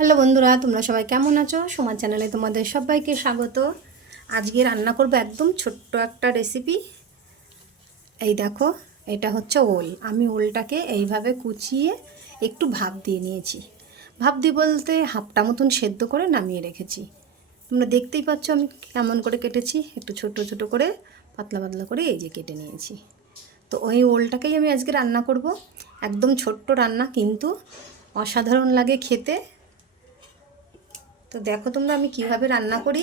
Hello বন্ধুরা, তোমরা সবাই কেমন আছো? সমাজ চ্যানেলে তোমাদের সবাইকে স্বাগত। আজকে রান্না করব একদম ছোট্ট একটা রেসিপি এই দেখো, এটা হচ্ছে ওল। আমি ওলটাকে এইভাবে কুচিয়ে একটু ভাপ দিয়ে নিয়েছি। ভাপ দিয়ে বলতে হাফটা মতন সেদ্ধ করে নামিয়ে রেখেছি। তোমরা দেখতেই পাচ্ছ আমি কেমন করে কেটেছি। একটু ছোট ছোট করে পাতলা পাতলা করে এই যে কেটে নিয়েছি। তো ওই ওলটাকেই আমি আজকে রান্না করব। একদম ছোট্ট রান্না, কিন্তু অসাধারণ লাগে খেতে। তো দেখো তোমরা আমি কীভাবে রান্না করি।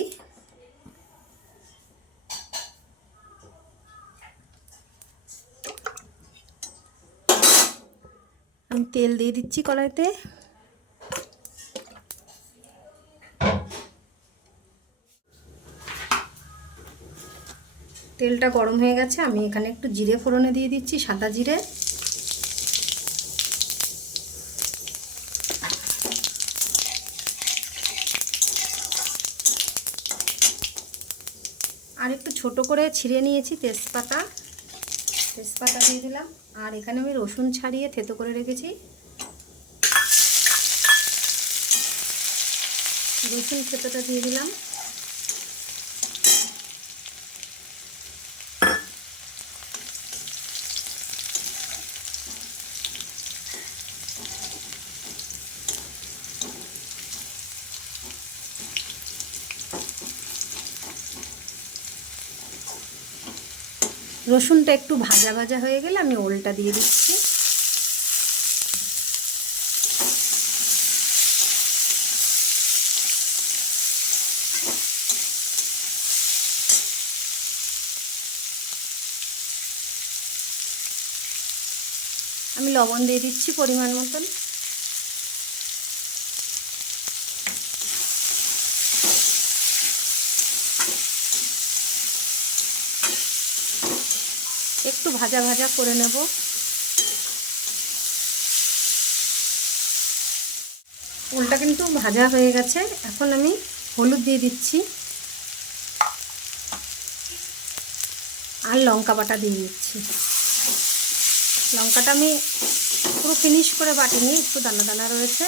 আমি তেল দিয়ে দিচ্ছি কড়াইতে। তেলটা গরম হয়ে গেছে, আমি এখানে একটু জিরে ফোড়নে দিয়ে দিচ্ছি, সাদা জিরে। আর একটু ছোট করে ছিঁড়ে নিয়েছি তেজপাতা। তেজপাতা দিয়ে দিলাম। আর এখানে আমি রসুন ছাড়িয়ে থেতো করে রেখেছি। রসুন থেতোটা দিয়ে দিলাম। রসুনটা একটু ভাজা ভাজা হয়ে গেলে আমি ওলটা দিয়ে দিচ্ছি। আমি লবণ দিয়ে দিচ্ছি পরিমাণ মতন। একটু ভাজা ভাজা করে নেব। উলটা কিন্তু ভাজা হয়ে গেছে। এখন আমি হলুদ দিয়ে দিচ্ছি। আর লঙ্কা বাটা দিয়ে দিচ্ছি। লঙ্কাটা আমি পুরো ফিনিশ করে বাটিনি, একটু দানা দানা রয়েছে।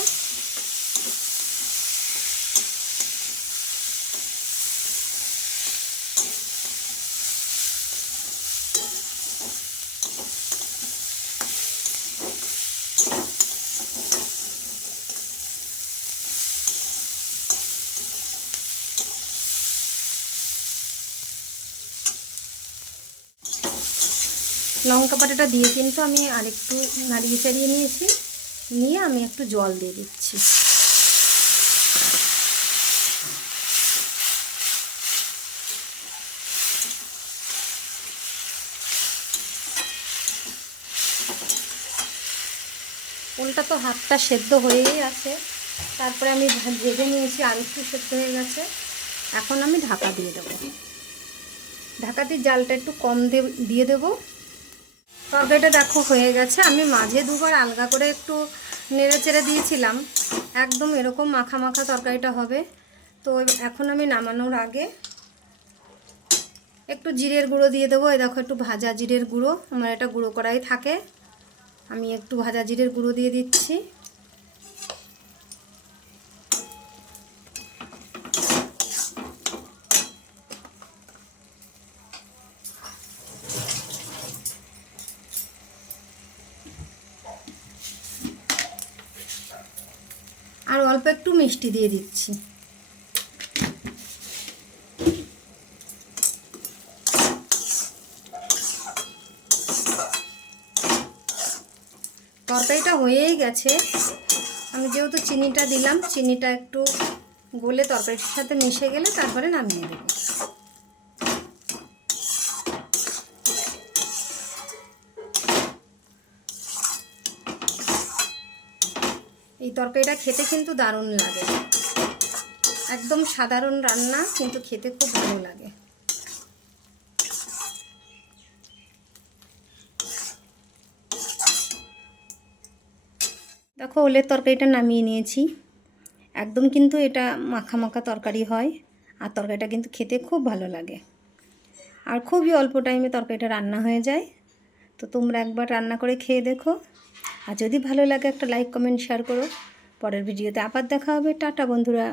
লঙ্কা পাটাটা দিয়ে কিন্তু আমি আরেকটু নাড়িয়ে চাড়িয়ে নিয়েছি। নিয়ে আমি একটু জল দিয়ে দিচ্ছি। ওলটা তো হাতটা সেদ্ধ হয়েই আছে। তারপরে আমি ভেজে নিয়েছি, আর একটু সেদ্ধ হয়ে গেছে। এখন আমি ঢাকা দিয়ে দেবো। ঢাকা দিয়ে জালটা একটু কম দিয়ে দেবো। তরকারিটা দেখো হয়ে গেছে। আমি মাঝে দুবার আলগা করে একটু নেড়ে চেড়ে দিয়েছিলাম। একদম এরকম মাখা মাখা তরকারিটা হবে। তো এখন আমি নামানোর আগে একটু জিরের গুঁড়ো দিয়ে দেবো। এই দেখো একটু ভাজা জিরের গুঁড়ো। আমার এটা গুঁড়ো করাই থাকে। আমি একটু ভাজা জিরের গুঁড়ো দিয়ে দিচ্ছি। আর অল্প একটু মিষ্টি দিয়ে দিচ্ছি। তরকারিটা হয়েই গেছে। আমি যেহেতু চিনিটা দিলাম, চিনিটা একটু গলে তরকারিটার সাথে মিশে গেলে তারপরে নামিয়ে দেবো। এই তরকারিটা খেতে কিন্তু দারুণ লাগে। একদম সাধারণ রান্না, কিন্তু খেতে খুব ভালো লাগে। দেখো, ওলের তরকারিটা নামিয়ে নিয়েছি। একদম কিন্তু এটা মাখা মাখা তরকারি হয়, আর তরকারিটা কিন্তু খেতে খুব ভালো লাগে। আর খুবই অল্প টাইমে তরকারিটা রান্না হয়ে যায়। তো তোমরা একবার রান্না করে খেয়ে দেখো। আর যদি ভালো লাগে একটা লাইক কমেন্ট শেয়ার করো। পরের ভিডিওতে আবার দেখা হবে। টাটা বন্ধুরা।